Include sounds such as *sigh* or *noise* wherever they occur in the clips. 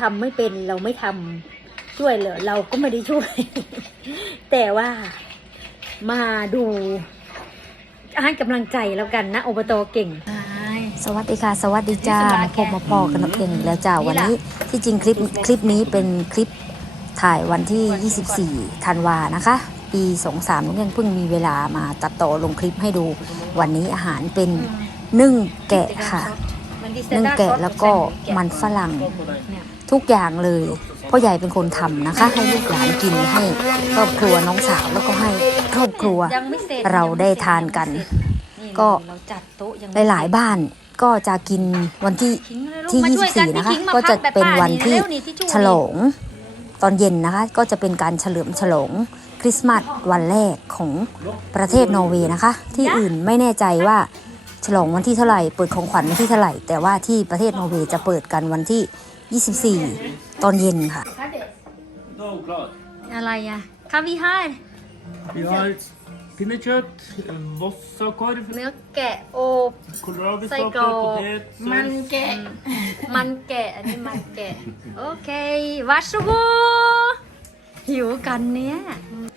ทำไม่เป็นเราไม่ทำช่วยเหรอเราก็ไม่ได้ช่วย แต่ว่ามาดูให้กำลังใจแล้วกันนะอบตเก่ง สวัสดีค่ะ สวัสดีจ้ามาพบมาพอกันเองแล้วจ้าวันนี้ที่จริงคลิปคลิปนี้เป็นคลิปถ่ายวันที่ 24 ธันวานะคะ ปี23น้องยังเพิ่งมีเวลามาตัดต่อลงคลิปให้ดู วันนี้อาหารเป็นนึ่งแกะค่ะนึ่งแกะแล้วก็มันฝรั่ง ทุกอย่างเลยพ่อใหญ่เป็นคนทำนะคะ ให้ลูกหลานกินให้ครอบครัวน้องสาวแล้วก็ให้ครอบครัวยังไม่สจเราได้ทานกัน ก็เราจัดโต๊ะยังหลายๆบ้านก็จะกินวันที่ทิ้งเลยลูกที่มาช่วยกั24 นะคะพี่คิงมาก็จะพัแบบเป็นวันที่ป้าเร็ๆที่ช่วยฉลองตอนเย็นนะคะ ก็จะเป็นการเฉลิมฉลองคริสต์มาสวันแรกของประเทศนอร์เวย์นะคะ ที่อื่นไม่แน่ใจว่าฉลองวันที่เท่าไหร่ เปิดของขวัญวันที่เท่าไหร่ แต่ว่าที่ประเทศนอร์เวย์จะเปิดกันวันที่ 24 ตอนเย็นค่ะ Da er hun klar. อะไรอะคาวิฮาร์ Vi har pinnekjøtt, vossakorv, เนื้อแกะโอบ kålrabistappe, Psycho. potet, มัน saus. แกะมันแกะ อันนี้มันแกะ โอเควาชโกหิวกันเนี้ย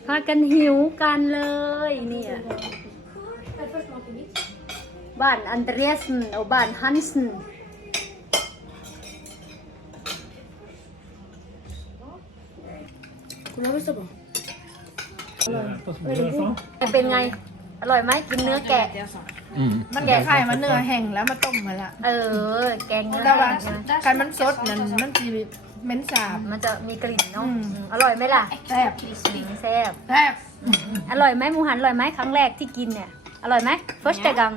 พากันหิวกันเลยเนี่ยบ้านอันเดรียสนเอาบ้านฮันส์ นคุณรู้สึกป่ะเป็นไง อร่อยไหมกินเนื้อแกะมันแกะไข่มันเนื้อแห้งแล้วมาต้มมาละเออ แกงเนื้อแต่ว่าใช่ไหมคันมันสดนั่นมันจะเหม็นสาบ มันจะมีกลิ่นเนาะอืมอืมอร่อยไหมล่ะแซ่บอืมแซ่บแซ่บอร่อยไหมหมูหันอร่อยไหมครั้งแรกที่กินเนี่ย อร่อยไหม first t กัง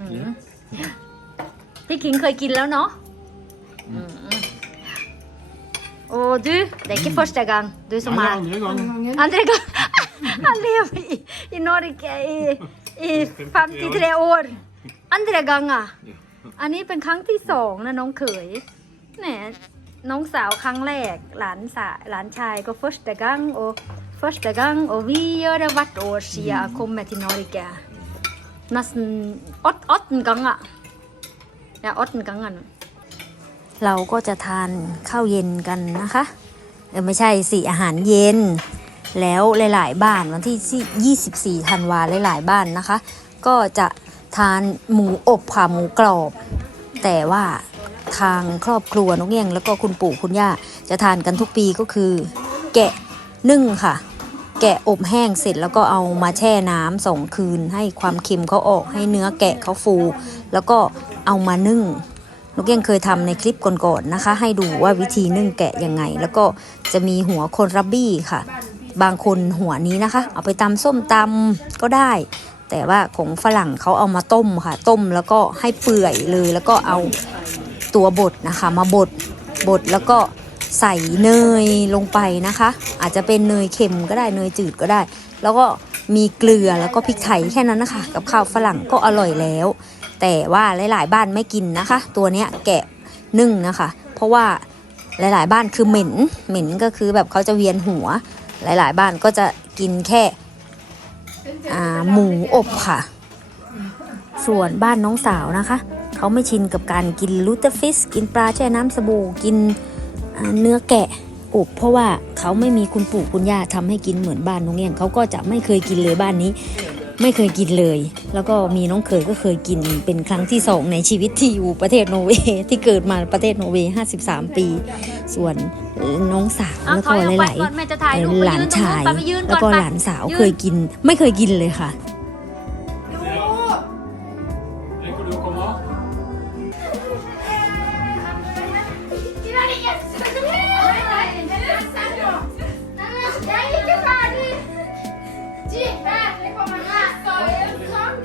อืมพี่คิงเคยกินแล้วเนาะอืม โอ้ดูdet är inte första gång du som Nei, har andre gang. andra gång *laughs* han lever i, i Norge i, i 53 år andra gången อันนี้เป็นครั้งที่สองนะน้องเขยแหมน้องสาวครั้งแรก หลานสาหลานชายก็ första gång och första gång och vi gör det vart år sedan jag kommer till Norge nästan åt, åtten gånger ja åtten gånger เราก็จะทานข้าวเย็นกันนะคะเออไม่ใช่สิอาหารเย็น แล้วหลาย ๆ บ้านวันที่ 24ธันวาหลาย ๆ บ้านนะคะ ก็จะทานหมูอบค่ะหมูกรอบ แต่ว่าทางครอบครัวนกเอี้ยงแล้วก็คุณปู่คุณย่าจะทานกันทุกปีก็คือ แกะนึ่งค่ะ แกะอบแห้งเสร็จแล้วก็เอามาแช่น้ำสองคืน ให้ความเค็มเขาออกให้เนื้อแกะเขาฟู แล้วก็เอามานึ่ง นกเอี้ยงเคยทำในคลิปก่อนๆนะคะ ให้ดูว่าวิธีนึ่งแกะยังไง แล้วก็จะมีหัวคนรับบี้ค่ะ บางคนหัวนี้นะคะ เอาไปตำส้มตำก็ได้ แต่ว่าของฝรั่งเขาเอามาต้มค่ะ ต้มแล้วก็ให้เปื่อยเลย แล้วก็เอาตัวบดนะคะ มาบดบดแล้วก็ใส่เนยลงไปนะคะ อาจจะเป็นเนยเค็มก็ได้เนยจืดก็ได้ แล้วก็มีเกลือแล้วก็พริกไทยแค่นั้นนะคะ กับข้าวฝรั่งก็อร่อยแล้ว แต่ว่าหลาย ๆ บ้านไม่กินนะคะ ตัวเนี้ยแกะนึ่งนะคะ เพราะว่าหลาย ๆ บ้านคือเหม็นเหม็นก็คือแบบเขาจะเวียนหัว หลาย ๆ บ้านก็จะกินแค่หมูอบค่ะ ส่วนบ้านน้องสาวนะคะ เขาไม่ชินกับการกินลูเตฟิส กินปลาแช่น้ำสบู่กินเนื้อแกะอบเพราะว่าเขาไม่มีคุณปู่คุณย่าทำให้กินเหมือนบ้านน้องเงี้ยงเขาก็จะไม่เคยกินเลยบ้านนี้ ไม่เคยกินเลย แล้วก็มีน้องเคยก็เคยกินเป็นครั้งที่สองในชีวิตที่อยู่ประเทศนอร์เวย์ที่เกิดมาประเทศนอร์เวย์53 ปี ส่วนน้องสาวเอาแล้วถก็อยออกหไปลายก่อนแม่จะถ่ายรูปๆไปหลายืนนตรงชานู้นยไปไปยืนแล้วก่ก็อนไปหลานสาวยืนเคยกิน ไม่เคยกินเลยค่ะ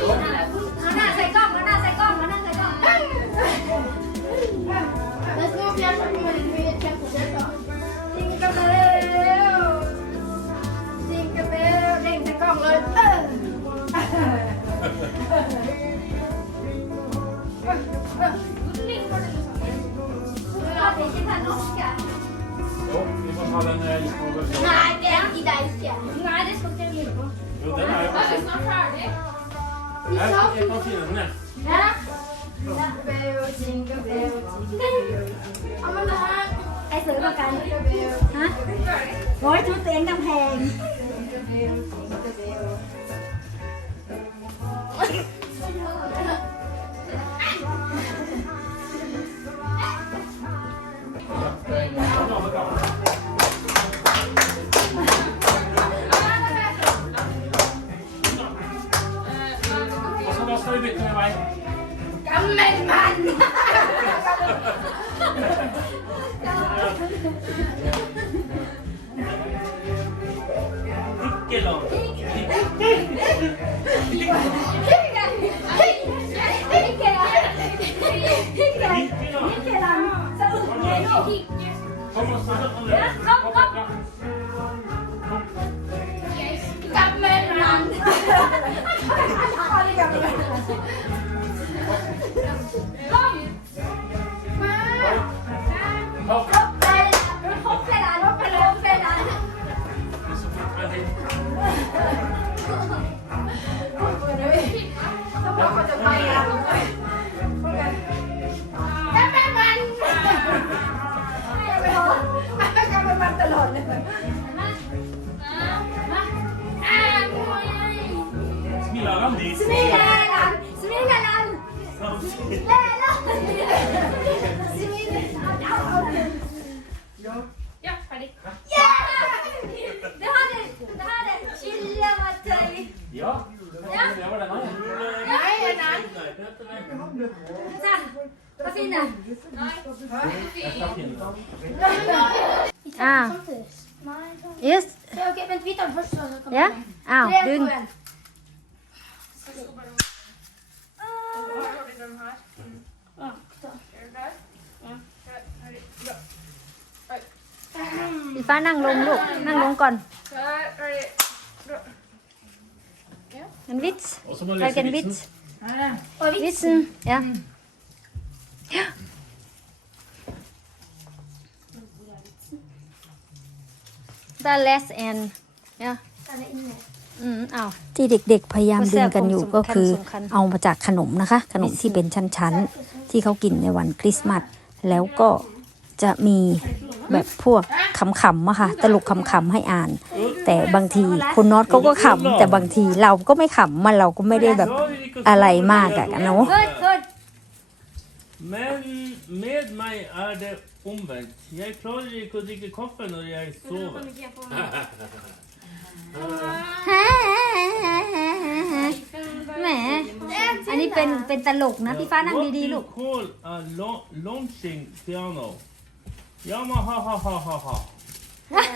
å jingle bell. Ja, men det här... ไอ้เสือประกันฮะโอ้ยชุดตัวเองกำแพง Kom! Så kommer Ja. den. Ah, Tre, ดึง två, en. Ja, så. พี่ฟ้านั่งลงลูก นั่งลงก่อน En vits. Och så man Kijk läser en vitsen. vits. Och vi Vitsen. Ja. Ja. Där läs en. Ja. den är inne. อืมอ้าว ที่เด็กๆพยายามดึงกันอยู่ก็คือสำคัญเอามาจากขนมนะคะ ขนมที่เป็นชั้นๆ ที่เขากินในวันคริสต์มาสแล้วก็จะมี แบบพวกขำๆอะค่ะ ตลกขำๆให้อ่าน แต่บางทีคุณน็อตเขาก็ขำแต่บางทีเราก็ไม่ขำมันเราก็ไม่ได้แบบ Så, vi gick och อะไร skogen มากอะ med เนาะ Good, good. Men med mig är det omvänt. Jag klarar inte att dricka kaffe när jag sover. แหม อันนี้เป็นเป็นตลกนะพี่ฟ้านั่ง What ดี you ๆลูก call a lo- launching piano? Yamaha ha ha ha ha. *laughs*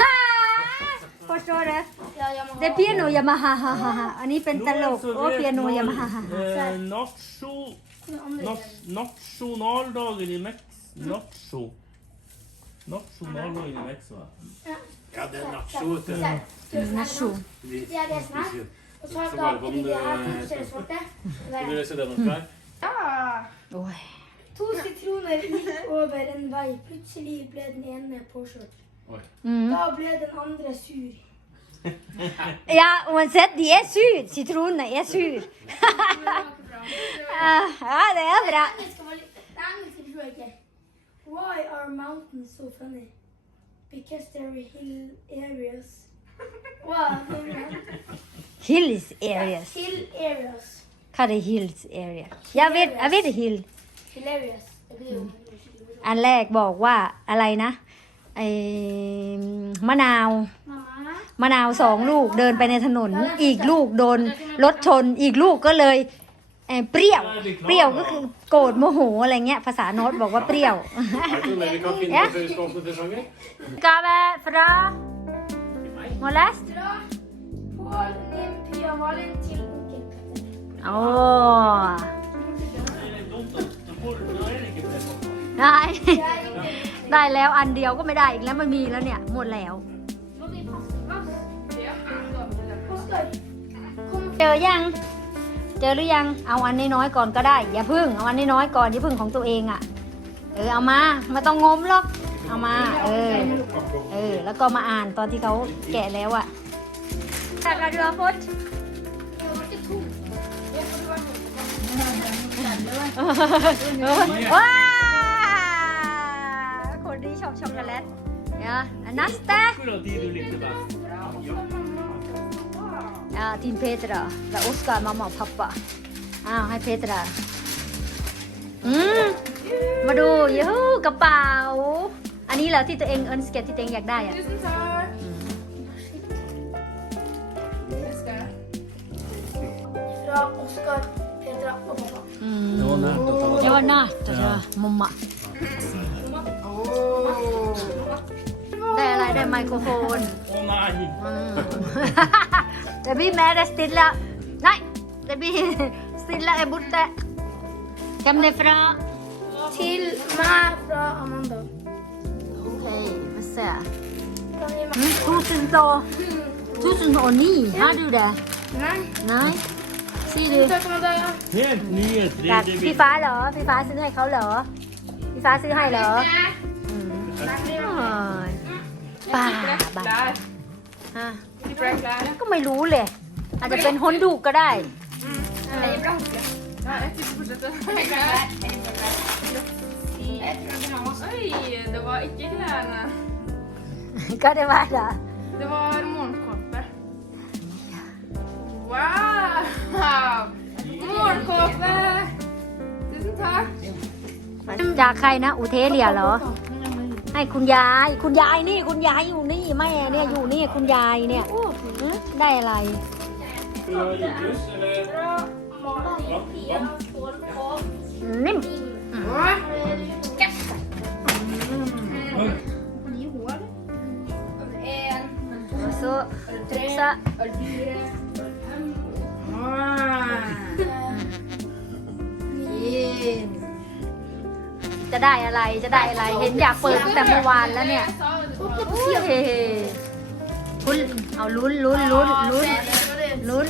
Förstår du? Ja, jag må เดเปียโนยามาฮ่าฮ่าฮ่าฮ่าอันนี้เป็นตลก โอ้เปียโนยามาฮ่าฮ่าฮ่า Eh, nation, na- nationaldagen i Mex... Nacho. Nationaldagen i Mexiko. Ja, det är nacho. นะชู Ja, det är snart. Och så har jag i det här huset svarta. Vill du se den Oskar? Ja. โอ้ย To sitroner gikk over en vei. Plutselig ble den ene påkjørt. อืม Da ble den andre sur. *laughs* Ja, uansett, de er sur. Sitronene er sur. *laughs* Ah, *laughs* ja, det er bra. Why are mountains so funny? Because they're hill areas. Wow. Hills areas. hill areas. Hva er hills area? Jeg vet, jeg vet hill. Hill areas. Det blir jo อันแรกบอกว่าอะไรนะไอ้มะนาว Mamma. มะนาวสองลูกเดินไปในถนน อีกลูกโดนรถชน อีกลูกก็เลยเอ่อเปรี้ยว เปรี้ยวก็คือโกรธโมโหอะไรเงี้ย ภาษาโน้ตบอกว่าเปรี้ยว Jag tror vi kan finna Ja. oss i skåpet Gave fra Molest Dra på Olympia Malin til onkel Petter. โได้ ได้แล้วอันเดียวก็ไม่ได้อีกแล้วไม่มีแล้วเนี่ย หมดแล้ว เจอยัง เจอหรือยัง เอาอันน้อยๆก่อนก็ได้ อย่าพึ่ง เอาอันน้อยๆก่อนอย่าพึ่งของตัวเองอะ่ะ เออเอามา ไม่ต้องงมหรอก เอามา เออ เออ แล้วก็มาอ่านตอนที่เขาแกะแล้วอะ่ะแต่กระเดือพดว้า คนนี้ชอบช็อกโกแลตเนี่ยอันนัสเต้ Tack för att du lekte bäst. Ja, till Petra. Där Oskar, mamma och pappa. อ้าวให้เพตราอืมมาดูยูฮูกระเป๋า อันนี้เหรอที่ตัวเองเอิร์นสเก็ตที่ตัวเองอยากได้อะ Tusen tack. Fra Oskar, Petra och pappa. อืม Det var nära att ta เดี๋ยวนะเดี๋ยวนะมุมอะ ได้อะไรได้ไมโครโฟน Åh nej! อืม det blir med det stilla. Nej, det blir stilla är borta. Vem det är fra? Till mig från Amanda. Okej, vi ser. Kan ni med? Mm, tusen så. Tusen och ni, har du det? Nej. Nej. Ser du? Tack Amanda. ja. Helt nya จาก 3D พี่ฟ้าเหรอ พี่ฟ้าซื้อให้เขาเหรอ พี่ฟ้าซื้อให้เหรออืมโอ้ย ป้าบ้าฮะก็ไม่รู้เลย อาจจะเป็นฮอนดูกก็ได้ Oj, det var ikke klærne. ก็ได้ว่าเหรอ Det var morgenkåpe. Wow! Morgenkåpe! Tusen takk. จากใครนะ อุเทเลียเหรอให้ คุณยาย คุณยายนี่คุณยายอยู่นี่แม่เนี่ยอยู่นี่คุณยายเนี่ยหึได้อะไรนิ่ม En, ซุทุกซะ จะได้อะไรจะได้อะไร เห็นอยากเปิดตั้งแต่เมื่อวานแล้วเนี่ยอุ้ยคุณเอาลุ้นลุ้นลุ้นลุ้นลุ้น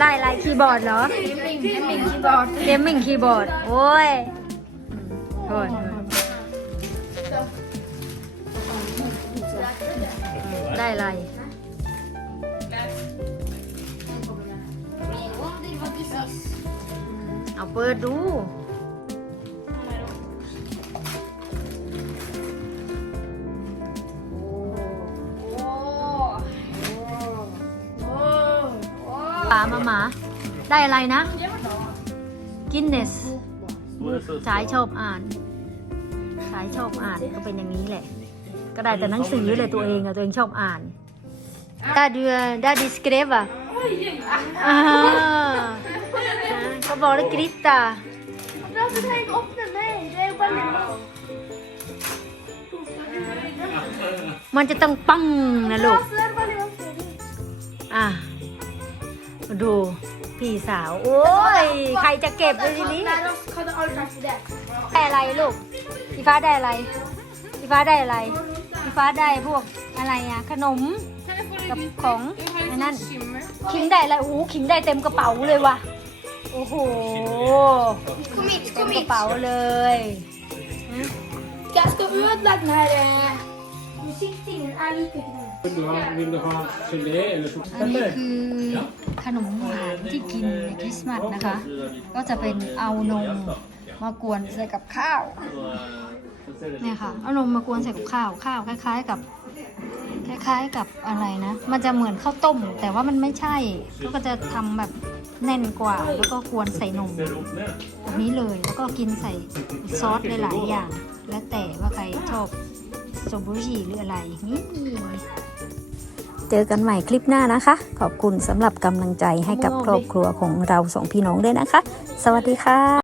ได้อะไรคีย์บอร์ดเหรอ gaming keyboard. เกมมิ่งคีย์บอร์ด โอ้ยโอ้ยได้อะไร เอาเปิดดูปลามาหมา ได้อะไรนะกินเนส Står det så สายชอบอ่าน สายชอบอ่านก็เป็นอย่างนี้แหละ ก็ได้แต่หนังสือเลยตัวเองอะตัวเองชอบอ่าน ได้ดูได้ดิสเกรฟอะอ่าเขาบอกเลยกริตตา Bra att du tänker öppna mig. Det är väldigt bra. มันจะต้องปังนะลูก Alltså, det är väldigt vanskligt. อะมาดู พี่สาว โอ้ย ใครจะเก็บเลยทีนี้ Nej, de hade aldrig sagt det. ได้อะไรลูกพี่ฟ้าได้อะไรพี่ฟ้าได้อะไรพี่ฟ้าได้พวกอะไรอะขนม kan jeg få กับ litt ของ Jeg har ไอ้ litt นั่น sånn skimmer. ขิงได้อะไรโอ้โหขิงได้เต็มกระเป๋าเลยว่ะ โอ้โห Kom hit, เต็ม kom กระ hit. เป๋าเลย Jag ska ödla den här eh, musiktingen. är lika till den. Vill du ha, vill du ha gelé eller อันนี้ choklad? คือขนมหวานที่กินในคริสต์มาสนะคะ ก็จะเป็นเอานมมากวนใส่กับข้าว Så, eh, så ser det เนี่ยค่ะเอานมมากวนใส่กับข้าวข้าวคล้าย ๆ กับ คล้าย ๆ กับอะไรนะ มันจะเหมือนข้าวต้ม แต่ว่ามันไม่ใช่ก็จะทำแบบ แน่นกว่า แล้วก็ควรใส่นมแบบนี้เลย แล้วก็กินใส่ซอสหลายๆอย่าง แล้วแต่ว่าใครชอบสตรอเบอรี่หรืออะไรนี่เจอกันใหม่คลิปหน้านะคะ ขอบคุณสำหรับกำลังใจให้กับครอบครัวของเราสองพี่น้องด้วยนะคะ สวัสดีค่ะ